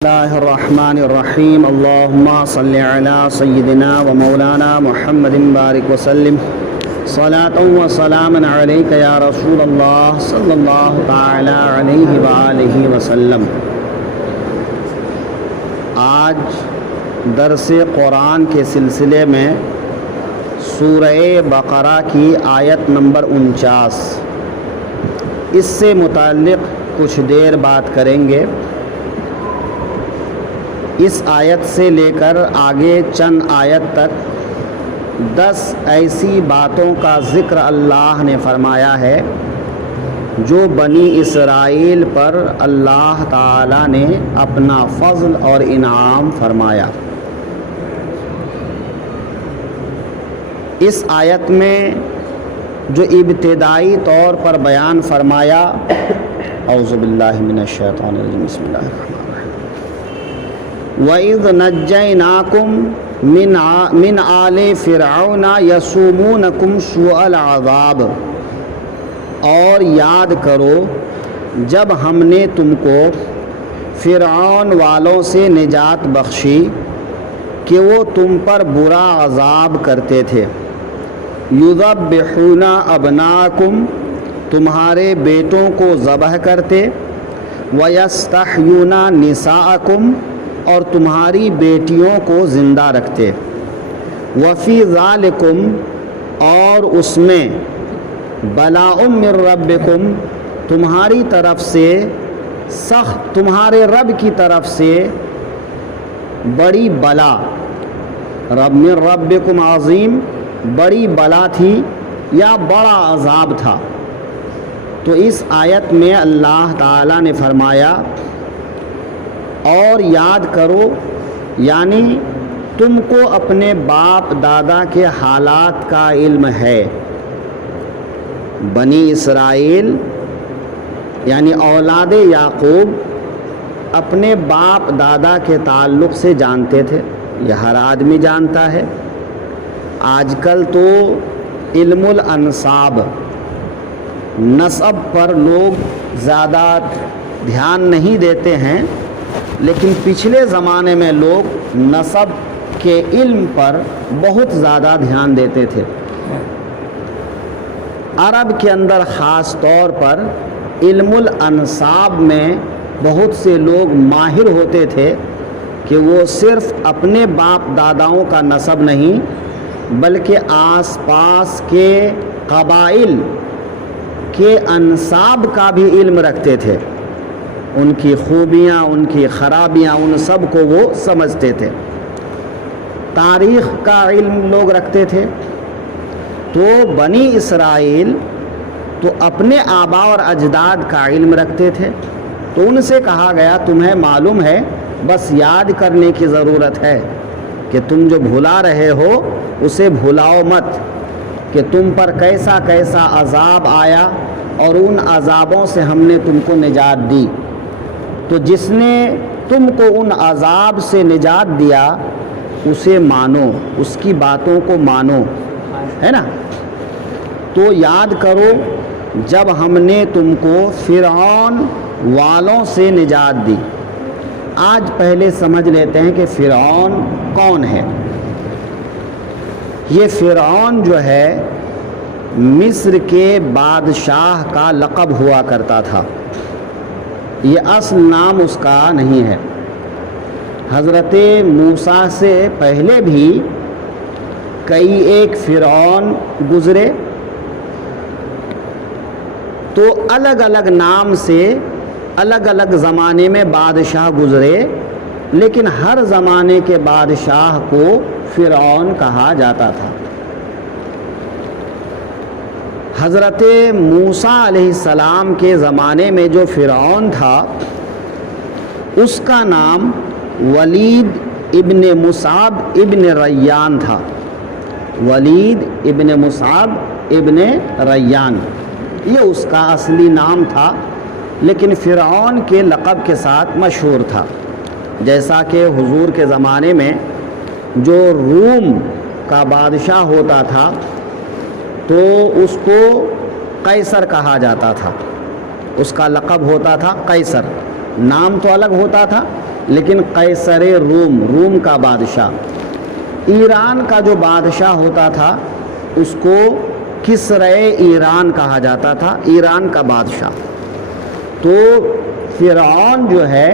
اللہ الرحمن الرحیم اللہم صلی علی سیدنا و مولانا محمد بارک وسلم صلاۃ و سلاما علیک یا رسول اللہ صلی اللہ تعالی علیہ وآلہ وسلم۔ آج درس قرآن کے سلسلے میں سورہ بقرہ کی آیت نمبر 49 اس سے متعلق کچھ دیر بات کریں گے۔ اس آیت سے لے کر آگے چند آیت تک 10 ایسی باتوں کا ذکر اللہ نے فرمایا ہے جو بنی اسرائیل پر اللہ تعالی نے اپنا فضل اور انعام فرمایا۔ اس آیت میں جو ابتدائی طور پر بیان فرمایا، اعوذ باللہ من الشیطان الرجیم، بسم اللہ الرحمن الرحیم، وَإِذْ نَجَّيْنَاكُمْ مِنْ آلِ فِرْعَوْنَ يَسُومُونَكُمْ سُوءَ الْعَذَابِ، اور یاد کرو جب ہم نے تم کو فرعون والوں سے نجات بخشی کہ وہ تم پر برا عذاب کرتے تھے۔ يُذَبِّحُونَ أَبْنَاءَكُمْ، تمہارے بیٹوں کو ذبح کرتے، وَيَسْتَحْيُونَ نِسَاءَكُمْ، اور تمہاری بیٹیوں کو زندہ رکھتے۔ وَفِي ذَلِكُمْ، اور اس میں بَلَاءٌ مِّن رَبِّكُمْ، تمہاری طرف سے سخت، تمہارے رب کی طرف سے بڑی بلا، رب من ربکم عظیم، بڑی بلا تھی یا بڑا عذاب تھا۔ تو اس آیت میں اللہ تعالیٰ نے فرمایا اور یاد کرو، یعنی تم کو اپنے باپ دادا کے حالات کا علم ہے۔ بنی اسرائیل یعنی اولاد یعقوب اپنے باپ دادا کے تعلق سے جانتے تھے، یہ ہر آدمی جانتا ہے۔ آج کل تو علم الانساب، نسب پر لوگ زیادہ دھیان نہیں دیتے ہیں، لیکن پچھلے زمانے میں لوگ نسب کے علم پر بہت زیادہ دھیان دیتے تھے۔ عرب کے اندر خاص طور پر علم الانساب میں بہت سے لوگ ماہر ہوتے تھے کہ وہ صرف اپنے باپ داداؤں کا نسب نہیں بلکہ آس پاس کے قبائل کے انساب کا بھی علم رکھتے تھے، ان کی خوبیاں، ان کی خرابیاں، ان سب کو وہ سمجھتے تھے۔ تاریخ کا علم لوگ رکھتے تھے۔ تو بنی اسرائیل تو اپنے آباء اور اجداد کا علم رکھتے تھے، تو ان سے کہا گیا تمہیں معلوم ہے، بس یاد کرنے کی ضرورت ہے کہ تم جو بھلا رہے ہو اسے بھلاؤ مت، کہ تم پر کیسا کیسا عذاب آیا اور ان عذابوں سے ہم نے تم کو نجات دی۔ تو جس نے تم کو ان عذاب سے نجات دیا اسے مانو، اس کی باتوں کو مانو، ہے نا۔ تو یاد کرو جب ہم نے تم کو فرعون والوں سے نجات دی۔ آج پہلے سمجھ لیتے ہیں کہ فرعون کون ہے۔ یہ فرعون جو ہے مصر کے بادشاہ کا لقب ہوا کرتا تھا، یہ اصل نام اس کا نہیں ہے۔ حضرت موسیٰ سے پہلے بھی کئی ایک فرعون گزرے، تو الگ الگ نام سے الگ الگ زمانے میں بادشاہ گزرے، لیکن ہر زمانے کے بادشاہ کو فرعون کہا جاتا تھا۔ حضرت موسیٰ علیہ السلام کے زمانے میں جو فرعون تھا اس کا نام ولید ابن مصعب ابن ریان تھا، ولید ابن مصعب ابن ریان، یہ اس کا اصلی نام تھا، لیکن فرعون کے لقب کے ساتھ مشہور تھا۔ جیسا کہ حضور کے زمانے میں جو روم کا بادشاہ ہوتا تھا تو اس کو قیصر کہا جاتا تھا، اس کا لقب ہوتا تھا قیصر، نام تو الگ ہوتا تھا لیکن قیصر روم کا بادشاہ، ایران کا جو بادشاہ ہوتا تھا اس کو کسرے ایران کہا جاتا تھا، ایران کا بادشاہ۔ تو فرعون جو ہے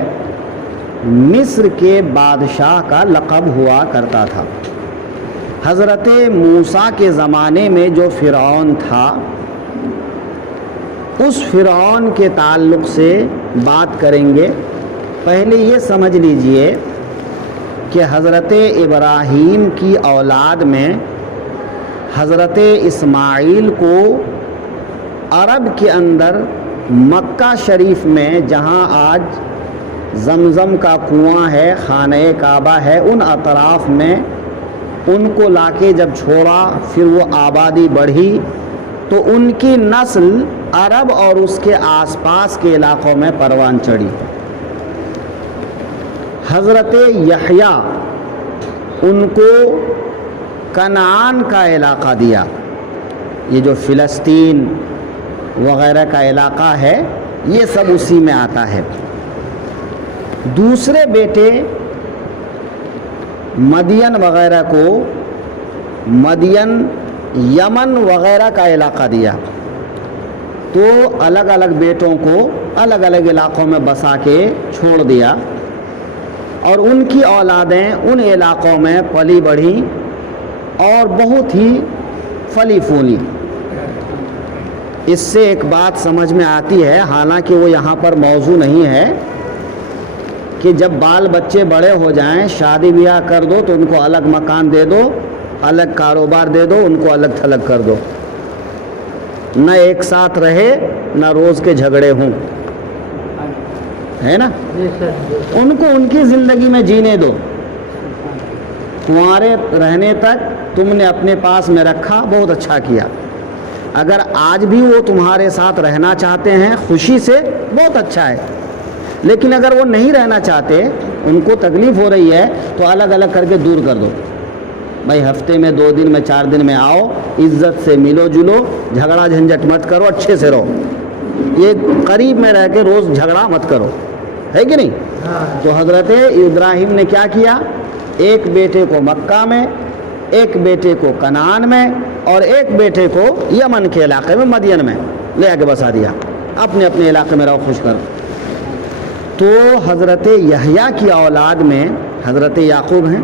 مصر کے بادشاہ کا لقب ہوا کرتا تھا۔ حضرت موسیٰ کے زمانے میں جو فرعون تھا، اس فرعون کے تعلق سے بات کریں گے۔ پہلے یہ سمجھ لیجئے کہ حضرت ابراہیم کی اولاد میں حضرت اسماعیل کو عرب کے اندر مکہ شریف میں، جہاں آج زمزم کا کنواں ہے، خانہ کعبہ ہے، ان اطراف میں ان کو لا کے جب چھوڑا، پھر وہ آبادی بڑھی تو ان کی نسل عرب اور اس کے آس پاس کے علاقوں میں پروان چڑھی۔ حضرت یحییٰ ان کو کنعان کا علاقہ دیا، یہ جو فلسطین وغیرہ کا علاقہ ہے یہ سب اسی میں آتا ہے۔ دوسرے بیٹے مدین وغیرہ کو مدین یمن وغیرہ کا علاقہ دیا، تو الگ الگ بیٹوں کو الگ الگ علاقوں میں بسا کے چھوڑ دیا، اور ان کی اولادیں ان علاقوں میں پلی بڑھی اور بہت ہی پھلی پھولی۔ اس سے ایک بات سمجھ میں آتی ہے، حالانکہ وہ یہاں پر موضوع نہیں ہے، کہ جب بال بچے بڑے ہو جائیں، شادی بیاہ کر دو تو ان کو الگ مکان دے دو، الگ کاروبار دے دو، ان کو الگ تھلگ کر دو، نہ ایک ساتھ رہے نہ روز کے جھگڑے ہوں، ہے نا؟ ان کو ان کی زندگی میں جینے دو، کنوارے رہنے تک تم نے اپنے پاس میں رکھا، بہت اچھا کیا۔ اگر آج بھی وہ تمہارے ساتھ رہنا چاہتے ہیں خوشی سے، بہت اچھا ہے، لیکن اگر وہ نہیں رہنا چاہتے، ان کو تکلیف ہو رہی ہے، تو الگ الگ کر کے دور کر دو۔ بھائی ہفتے میں 2 دن میں 4 دن میں آؤ، عزت سے ملو جلو، جھگڑا جھنجٹ مت کرو، اچھے سے رہو، یہ قریب میں رہ کے روز جھگڑا مت کرو، ہے کہ نہیں؟ تو حضرت ابراہیم نے کیا کیا؟ ایک بیٹے کو مکہ میں، ایک بیٹے کو کنعان میں، اور ایک بیٹے کو یمن کے علاقے میں مدین میں لے آ کے بسا دیا، اپنے اپنے علاقے میں رہو، خوش کرو۔ تو حضرت یحییٰ کی اولاد میں حضرت یعقوب ہیں،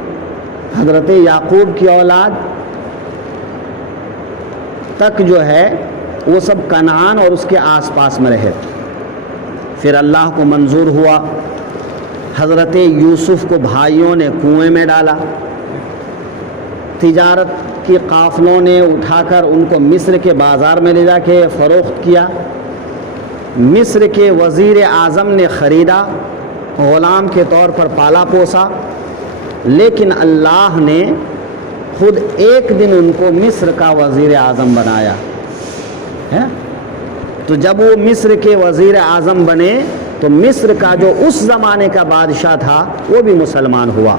حضرت یعقوب کی اولاد تک جو ہے وہ سب کنعان اور اس کے آس پاس میں رہے۔ پھر اللہ کو منظور ہوا، حضرت یوسف کو بھائیوں نے کنویں میں ڈالا، تجارت کی قافلوں نے اٹھا کر ان کو مصر کے بازار میں لے جا کے فروخت کیا، مصر کے وزیر اعظم نے خریدا، غلام کے طور پر پالا پوسا، لیکن اللہ نے خود ایک دن ان کو مصر کا وزیر اعظم بنایا ہے۔ تو جب وہ مصر کے وزیر اعظم بنے تو مصر کا جو اس زمانے کا بادشاہ تھا وہ بھی مسلمان ہوا،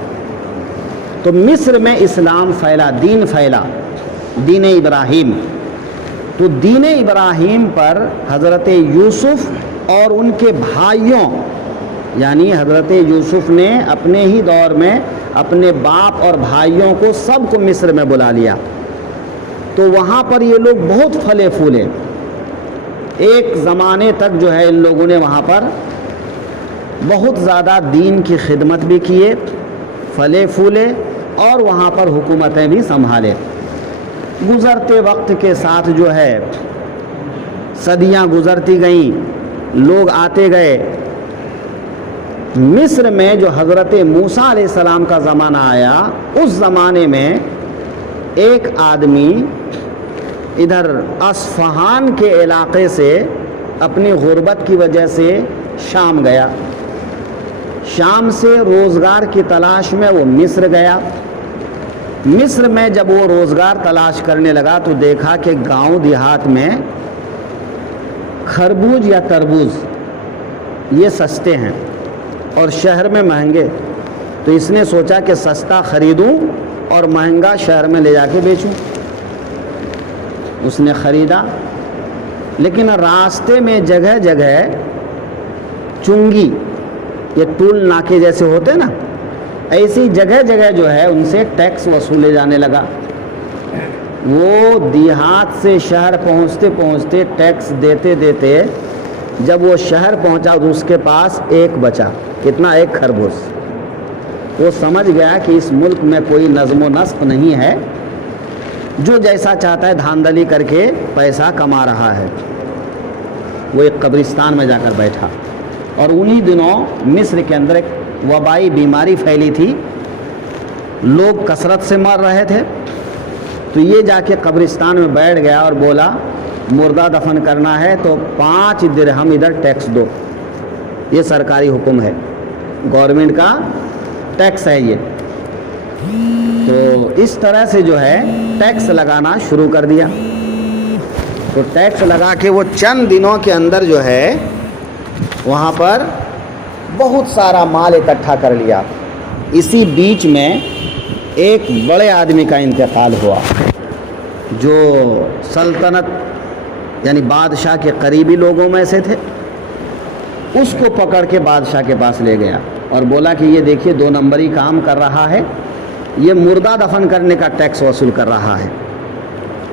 تو مصر میں اسلام پھیلا، دین ابراہیم۔ تو دین ابراہیم پر حضرت یوسف اور ان کے بھائیوں، یعنی حضرت یوسف نے اپنے ہی دور میں اپنے باپ اور بھائیوں کو سب کو مصر میں بلا لیا، تو وہاں پر یہ لوگ بہت پھلے پھولے، ایک زمانے تک جو ہے ان لوگوں نے وہاں پر بہت زیادہ دین کی خدمت بھی کیے، پھلے پھولے، اور وہاں پر حکومتیں بھی سنبھالے۔ گزرتے وقت کے ساتھ جو ہے صدیاں گزرتی گئیں، لوگ آتے گئے۔ مصر میں جو حضرت موسیٰ علیہ السلام کا زمانہ آیا، اس زمانے میں ایک آدمی ادھر اصفہان کے علاقے سے اپنی غربت کی وجہ سے شام گیا، شام سے روزگار کی تلاش میں وہ مصر گیا۔ مصر میں جب وہ روزگار تلاش کرنے لگا تو دیکھا کہ گاؤں دیہات میں خربوز یا تربوز یہ سستے ہیں اور شہر میں مہنگے، تو اس نے سوچا کہ سستا خریدوں اور مہنگا شہر میں لے جا کے بیچوں۔ اس نے خریدا، لیکن راستے میں جگہ جگہ چنگی یہ ٹول ناکے جیسے ہوتے نا، ایسی جگہ جگہ جو ہے ان سے ٹیکس وصولے جانے لگا۔ وہ دیہات سے شہر پہنچتے پہنچتے ٹیکس دیتے دیتے جب وہ شہر پہنچا تو اس کے پاس ایک بچا، کتنا؟ ایک خرگوش۔ وہ سمجھ گیا کہ اس ملک میں کوئی نظم و نسق نہیں ہے، جو جیسا چاہتا ہے دھاندلی کر کے پیسہ کما رہا ہے۔ وہ ایک قبرستان میں جا کر بیٹھا، اور انہی دنوں مصر کے اندر ایک وبائی بیماری پھیلی تھی، لوگ کثرت سے مر رہے تھے۔ تو یہ جا کے قبرستان میں بیٹھ گیا اور بولا مردہ دفن کرنا ہے تو 5 درہم ادھر ٹیکس دو، یہ سرکاری حکم ہے، گورنمنٹ کا ٹیکس ہے یہ۔ تو اس طرح سے جو ہے ٹیکس لگانا شروع کر دیا۔ تو ٹیکس لگا کے وہ چند دنوں کے اندر جو ہے وہاں پر بہت سارا مال اکٹھا کر لیا۔ اسی بیچ میں ایک بڑے آدمی کا انتقال ہوا جو سلطنت یعنی بادشاہ کے قریبی لوگوں میں سے تھے۔ اس کو پکڑ کے بادشاہ کے پاس لے گیا اور بولا کہ یہ دیکھیے 2 نمبری کام کر رہا ہے، یہ مردہ دفن کرنے کا ٹیکس وصول کر رہا ہے۔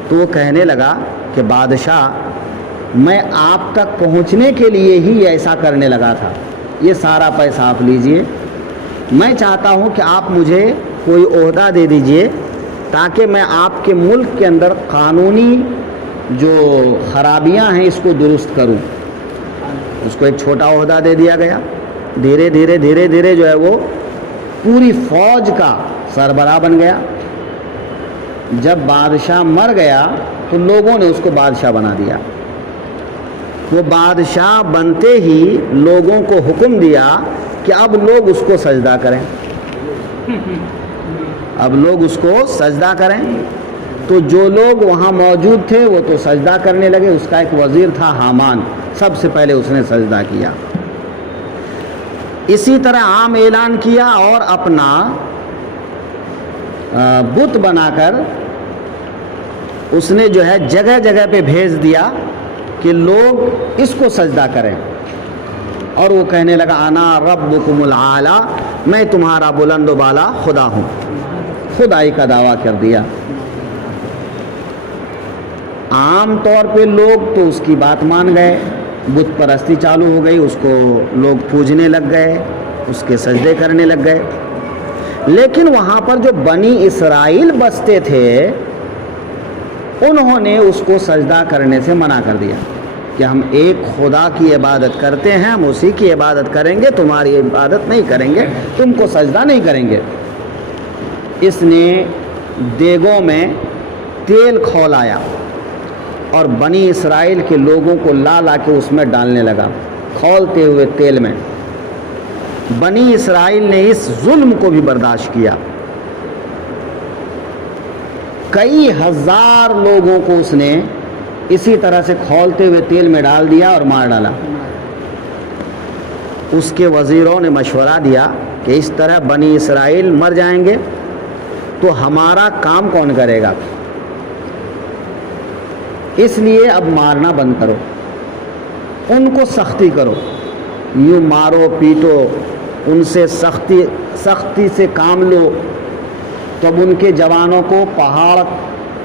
تو وہ کہنے لگا کہ بادشاہ میں آپ تک پہنچنے کے لیے ہی ایسا کرنے لگا تھا، یہ سارا پیسہ آپ لیجئے، میں چاہتا ہوں کہ آپ مجھے کوئی عہدہ دے دیجئے تاکہ میں آپ کے ملک کے اندر قانونی جو خرابیاں ہیں اس کو درست کروں۔ اس کو ایک چھوٹا عہدہ دے دیا گیا۔ دھیرے دھیرے جو ہے وہ پوری فوج کا سربراہ بن گیا۔ جب بادشاہ مر گیا تو لوگوں نے اس کو بادشاہ بنا دیا۔ وہ بادشاہ بنتے ہی لوگوں کو حکم دیا کہ اب لوگ اس کو سجدہ کریں، اب لوگ اس کو سجدہ کریں۔ تو جو لوگ وہاں موجود تھے وہ تو سجدہ کرنے لگے۔ اس کا ایک وزیر تھا حامان، سب سے پہلے اس نے سجدہ کیا۔ اسی طرح عام اعلان کیا اور اپنا بت بنا کر اس نے جو ہے جگہ جگہ پہ بھیج دیا کہ لوگ اس کو سجدہ کریں، اور وہ کہنے لگا انا ربکم العالی، میں تمہارا بلند و بالا خدا ہوں، خدائی کا دعویٰ کر دیا۔ عام طور پہ لوگ تو اس کی بات مان گئے، بت پرستی چالو ہو گئی، اس کو لوگ پوجنے لگ گئے، اس کے سجدے کرنے لگ گئے۔ لیکن وہاں پر جو بنی اسرائیل بستے تھے انہوں نے اس کو سجدہ کرنے سے منع کر دیا کہ ہم ایک خدا کی عبادت کرتے ہیں، ہم اسی کی عبادت کریں گے، تمہاری عبادت نہیں کریں گے، تم کو سجدہ نہیں کریں گے۔ اس نے دیگوں میں تیل کھولایا اور بنی اسرائیل کے لوگوں کو لا کے اس میں ڈالنے لگا، کھولتے ہوئے تیل میں۔ بنی اسرائیل نے اس ظلم کو بھی برداشت کیا۔ کئی ہزار لوگوں کو اس نے اسی طرح سے کھولتے ہوئے تیل میں ڈال دیا اور مار ڈالا۔ اس کے وزیروں نے مشورہ دیا کہ اس طرح بنی اسرائیل مر جائیں گے تو ہمارا کام کون کرے گا، اس لیے اب مارنا بند کرو، ان کو سختی کرو، یوں مارو پیٹو، ان سے سختی سے کام لو۔ تب ان کے جوانوں کو پہاڑ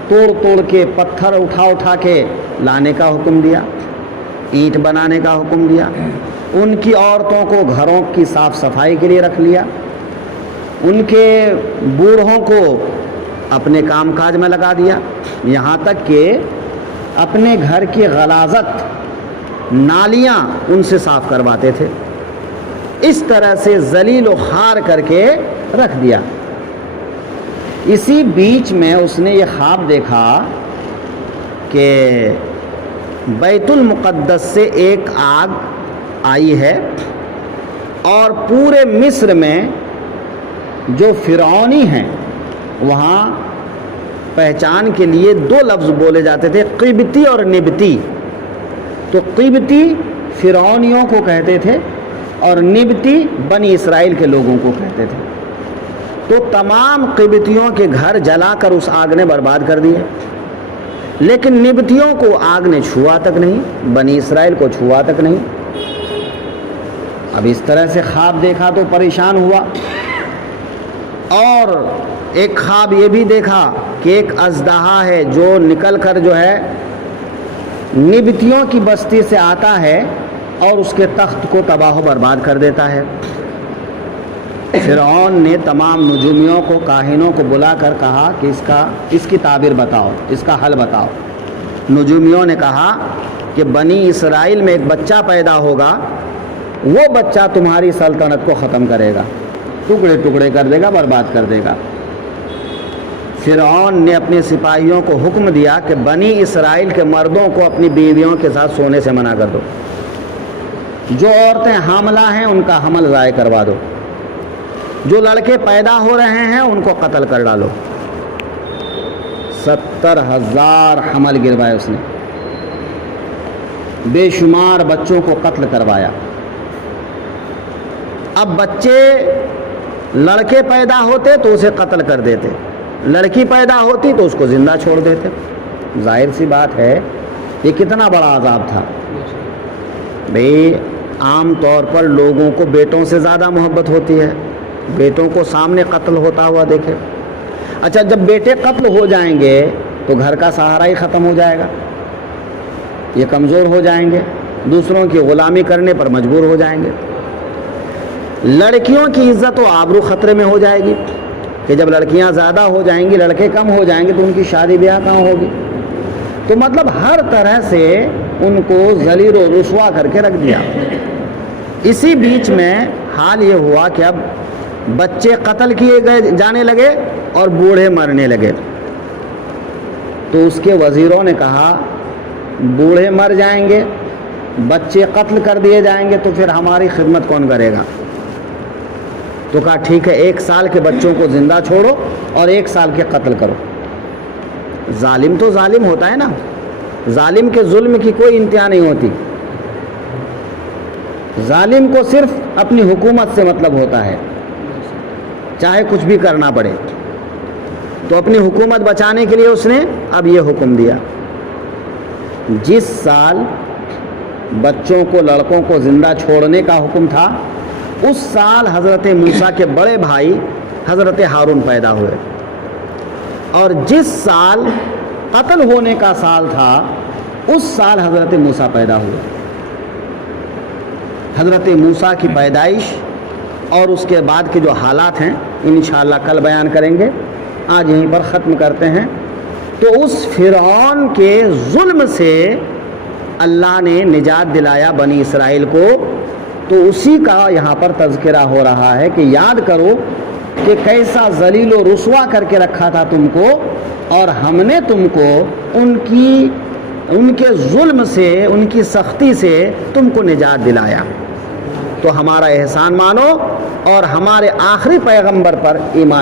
توڑ کے، پتھر اٹھا کے لانے کا حکم دیا، اینٹ بنانے کا حکم دیا۔ ان کی عورتوں کو گھروں کی صاف صفائی کے لیے رکھ لیا، ان کے بوڑھوں کو اپنے کام کاج میں لگا دیا، یہاں تک کہ اپنے گھر کی غلاظت نالیاں ان سے صاف کرواتے تھے۔ اس طرح سے ذلیل و خوار کر کے رکھ دیا۔ اسی بیچ میں اس نے یہ خواب دیکھا کہ بیت المقدس سے ایک آگ آئی ہے اور پورے مصر میں جو فرعونی ہیں وہاں پہچان کے لیے 2 لفظ بولے جاتے تھے، قبطی اور نبطی۔ تو قبطی فرعونیوں کو کہتے تھے اور نبطی بنی اسرائیل کے لوگوں کو کہتے تھے۔ تو تمام قبطیوں کے گھر جلا کر اس آگ نے برباد کر دیے، لیکن نبطیوں کو آگ نے چھوا تک نہیں، بنی اسرائیل کو چھوا تک نہیں۔ اب اس طرح سے خواب دیکھا تو پریشان ہوا، اور ایک خواب یہ بھی دیکھا کہ ایک اژدہا ہے جو نکل کر جو ہے نبتیوں کی بستی سے آتا ہے اور اس کے تخت کو تباہ و برباد کر دیتا ہے۔ فرعون نے تمام نجومیوں کو، کاہنوں کو بلا کر کہا کہ اس کی تعبیر بتاؤ، اس کا حل بتاؤ۔ نجومیوں نے کہا کہ بنی اسرائیل میں ایک بچہ پیدا ہوگا، وہ بچہ تمہاری سلطنت کو ختم کرے گا، ٹکڑے ٹکڑے کر دے گا، برباد کر دے گا۔ فرعون نے اپنے سپاہیوں کو حکم دیا کہ بنی اسرائیل کے مردوں کو اپنی بیویوں کے ساتھ سونے سے منع کر دو، جو عورتیں حاملہ ہیں ان کا حمل ضائع کروا دو، جو لڑکے پیدا ہو رہے ہیں ان کو قتل کر ڈالو۔ 70,000 حمل گروائے اس نے، بے شمار بچوں کو قتل کروایا۔ اب بچے لڑکے پیدا ہوتے تو اسے قتل کر دیتے، لڑکی پیدا ہوتی تو اس کو زندہ چھوڑ دیتے۔ ظاہر سی بات ہے یہ کتنا بڑا عذاب تھا بھئی۔ عام طور پر لوگوں کو بیٹوں سے زیادہ محبت ہوتی ہے، بیٹوں کو سامنے قتل ہوتا ہوا دیکھے۔ اچھا، جب بیٹے قتل ہو جائیں گے تو گھر کا سہارا ہی ختم ہو جائے گا، یہ کمزور ہو جائیں گے، دوسروں کی غلامی کرنے پر مجبور ہو جائیں گے۔ لڑکیوں کی عزت و آبرو خطرے میں ہو جائے گی کہ جب لڑکیاں زیادہ ہو جائیں گی، لڑکے کم ہو جائیں گے تو ان کی شادی بیاہ کہاں ہوگی؟ تو مطلب ہر طرح سے ان کو ذلیل و رسوا کر کے رکھ دیا۔ اسی بیچ میں حال یہ ہوا کہ اب بچے قتل کیے جانے لگے اور بوڑھے مرنے لگے۔ تو اس کے وزیروں نے کہا بوڑھے مر جائیں گے، بچے قتل کر دیے جائیں گے تو پھر ہماری خدمت کون کرے گا؟ تو کہا ٹھیک ہے، 1 سال کے بچوں کو زندہ چھوڑو اور 1 سال کے قتل کرو۔ ظالم تو ظالم ہوتا ہے نا، ظالم کے ظلم کی کوئی انتہا نہیں ہوتی۔ ظالم کو صرف اپنی حکومت سے مطلب ہوتا ہے، چاہے کچھ بھی کرنا پڑے۔ تو اپنی حکومت بچانے کے لیے اس نے اب یہ حکم دیا، جس سال بچوں کو، لڑکوں کو زندہ چھوڑنے کا حکم تھا، اس سال حضرت موسیٰ کے بڑے بھائی حضرت ہارون پیدا ہوئے، اور جس سال قتل ہونے کا سال تھا اس سال حضرت موسیٰ پیدا ہوئے۔ حضرت موسیٰ کی پیدائش اور اس کے بعد کے جو حالات ہیں انشاءاللہ کل بیان کریں گے، آج یہیں پر ختم کرتے ہیں۔ تو اس فرعون کے ظلم سے اللہ نے نجات دلایا بنی اسرائیل کو، تو اسی کا یہاں پر تذکرہ ہو رہا ہے کہ یاد کرو کہ کیسا ذلیل و رسوا کر کے رکھا تھا تم کو، اور ہم نے تم کو ان کے ظلم سے، ان کی سختی سے تم کو نجات دلایا۔ تو ہمارا احسان مانو اور ہمارے آخری پیغمبر پر ایمان